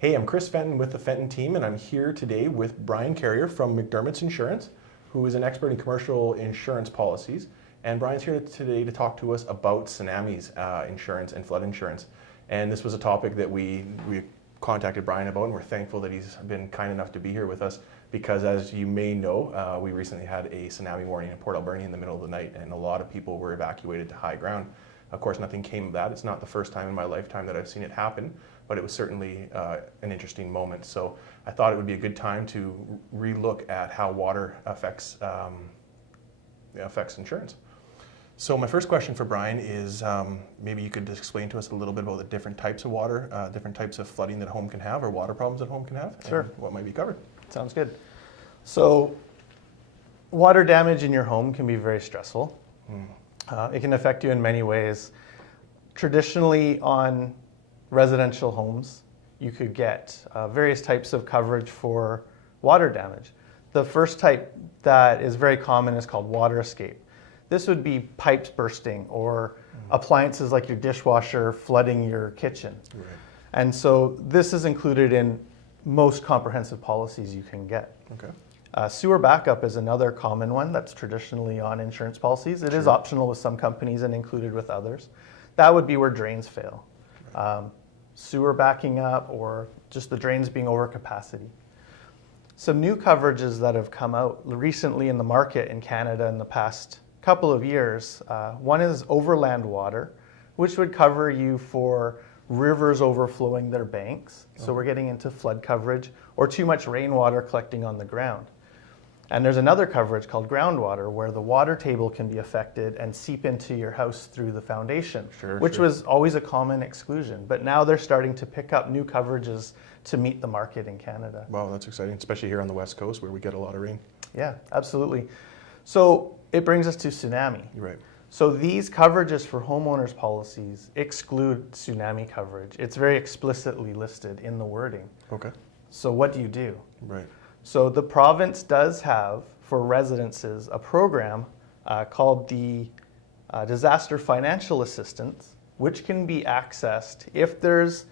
Hey, I'm Chris Fenton with the Fenton Team, and I'm here today with Brian Carriere from MacDermotts Insurance, who is an expert in commercial insurance policies. And Brian's here today to talk to us about Tsunami's insurance and flood insurance. And this was a topic that we contacted Brian about, and we're thankful that he's been kind enough to be here with us because, as you may know, we recently had a tsunami warning in Port Alberni in the middle of the night, and a lot of people were evacuated to high ground. Of course, nothing came of that. It's not the first time in my lifetime that I've seen it happen, but it was certainly an interesting moment. So I thought it would be a good time to relook at how water affects insurance. So my first question for Brian is maybe you could just explain to us a little bit about the different types of water, different types of flooding that a home can have, or water problems that a home can have, Sure. and what might be covered. Sounds good. So water damage in your home can be very stressful. It can affect you in many ways. Traditionally, on residential homes, you could get various types of coverage for water damage. The first type that is very common is called water escape. This would be pipes bursting or appliances like your dishwasher flooding your kitchen. Right. And so this is included in most comprehensive policies you can get. Okay. Sewer backup is another common one that's traditionally on insurance policies. It is optional with some companies and included with others. That would be where drains fail. Sewer backing up or just the drains being over capacity. Some new coverages that have come out recently in the market in Canada in the past couple of years. One is overland water, which would cover you for rivers overflowing their banks. So we're getting into flood coverage, or too much rainwater collecting on the ground. And there's another coverage called groundwater, where the water table can be affected and seep into your house through the foundation, which was always a common exclusion. But now they're starting to pick up new coverages to meet the market in Canada. Wow, that's exciting, especially here on the West Coast where we get a lot of rain. Yeah, absolutely. So it brings us to tsunami. You're right. So these coverages for homeowners policies exclude tsunami coverage. It's very explicitly listed in the wording. Okay. So what do you do? Right. So the province does have, for residences, a program called the Disaster Financial Assistance, which can be accessed if there's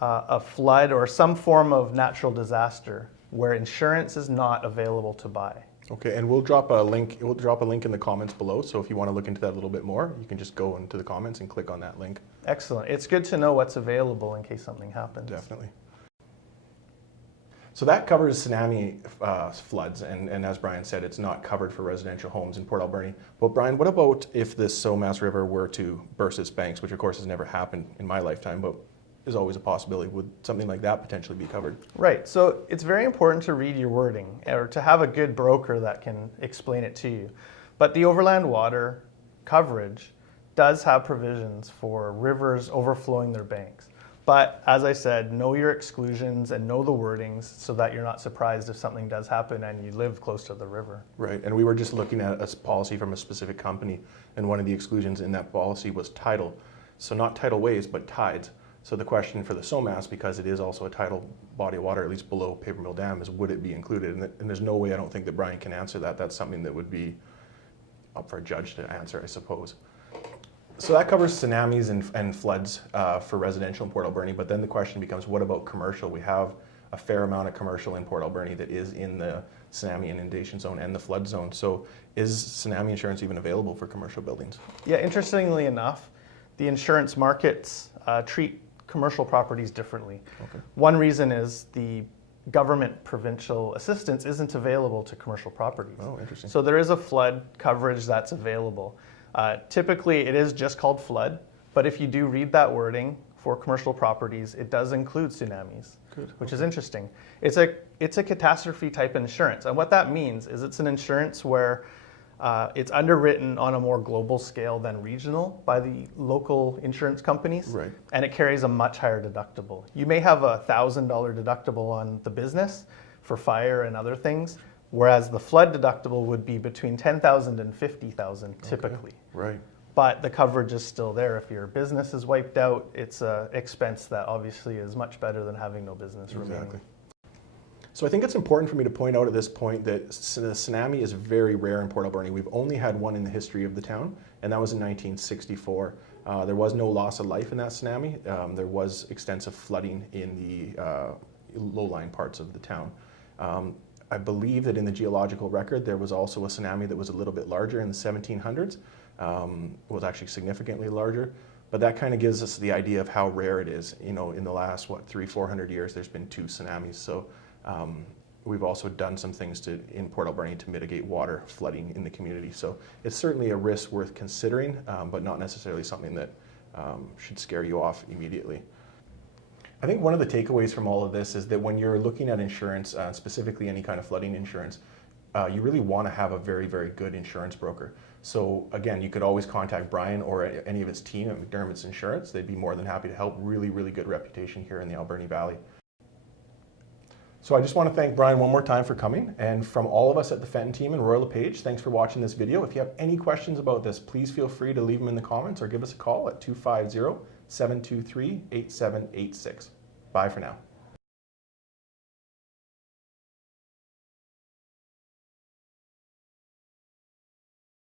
a flood or some form of natural disaster where insurance is not available to buy. Okay, and we'll drop a link. We'll drop a link in the comments below. So if you want to look into that a little bit more, you can just go into the comments and click on that link. Excellent. It's good to know what's available in case something happens. Definitely. So that covers tsunami floods, and as Brian said, it's not covered for residential homes in Port Alberni. But Brian, what about if the Tsunami River were to burst its banks, which of course has never happened in my lifetime, but is always a possibility? Would something like that potentially be covered? Right. So it's very important to read your wording or to have a good broker that can explain it to you. But the overland water coverage does have provisions for rivers overflowing their banks. But as I said, know your exclusions and know the wordings so that you're not surprised if something does happen and you live close to the river. Right, and we were just looking at a policy from a specific company, and one of the exclusions in that policy was tidal. So not tidal waves, but tides. So the question for the SOMAS, because it is also a tidal body of water, at least below Paper Mill Dam, is would it be included? And there's no way I don't think that Brian can answer that. That's something that would be up for a judge to answer, I suppose. So that covers tsunamis and floods for residential in Port Alberni, but then the question becomes, what about commercial? We have a fair amount of commercial in Port Alberni that is in the tsunami inundation zone and the flood zone. So is tsunami insurance even available for commercial buildings? Yeah, interestingly enough, the insurance markets treat commercial properties differently. Okay. One reason is the government provincial assistance isn't available to commercial properties. Oh, interesting. So there is a flood coverage that's available. Typically, it is just called flood, but if you do read that wording for commercial properties, it does include tsunamis, which is interesting. It's a catastrophe type insurance, and what that means is it's an insurance where it's underwritten on a more global scale than regional by the local insurance companies, Right. and it carries a much higher deductible. You may have a $1,000 deductible on the business for fire and other things, whereas the flood deductible would be between $10,000 and $50,000 typically. Right. But the coverage is still there. If your business is wiped out, it's an expense that obviously is much better than having no business remaining. So I think it's important for me to point out at this point that the tsunami is very rare in Port Alberni. We've only had one in the history of the town, and that was in 1964. There was no loss of life in that tsunami. There was extensive flooding in the low-lying parts of the town. I believe that in the geological record there was also a tsunami that was a little bit larger in the 1700s. Was actually significantly larger, but that kind of gives us the idea of how rare it is. You know, in the last 300-400 years, there's been 2 tsunamis. So we've also done some things in Port Alberni to mitigate water flooding in the community. So it's certainly a risk worth considering, but not necessarily something that should scare you off immediately. I think one of the takeaways from all of this is that when you're looking at insurance, specifically any kind of flooding insurance, you really want to have a very, very good insurance broker. So again, you could always contact Brian or any of his team at MacDermotts Insurance. They'd be more than happy to help. Really, really good reputation here in the Alberni Valley. So I just want to thank Brian one more time for coming. And from all of us at the Fenton Team and Roy LePage, thanks for watching this video. If you have any questions about this, please feel free to leave them in the comments or give us a call at 250-723-8786. Bye for now.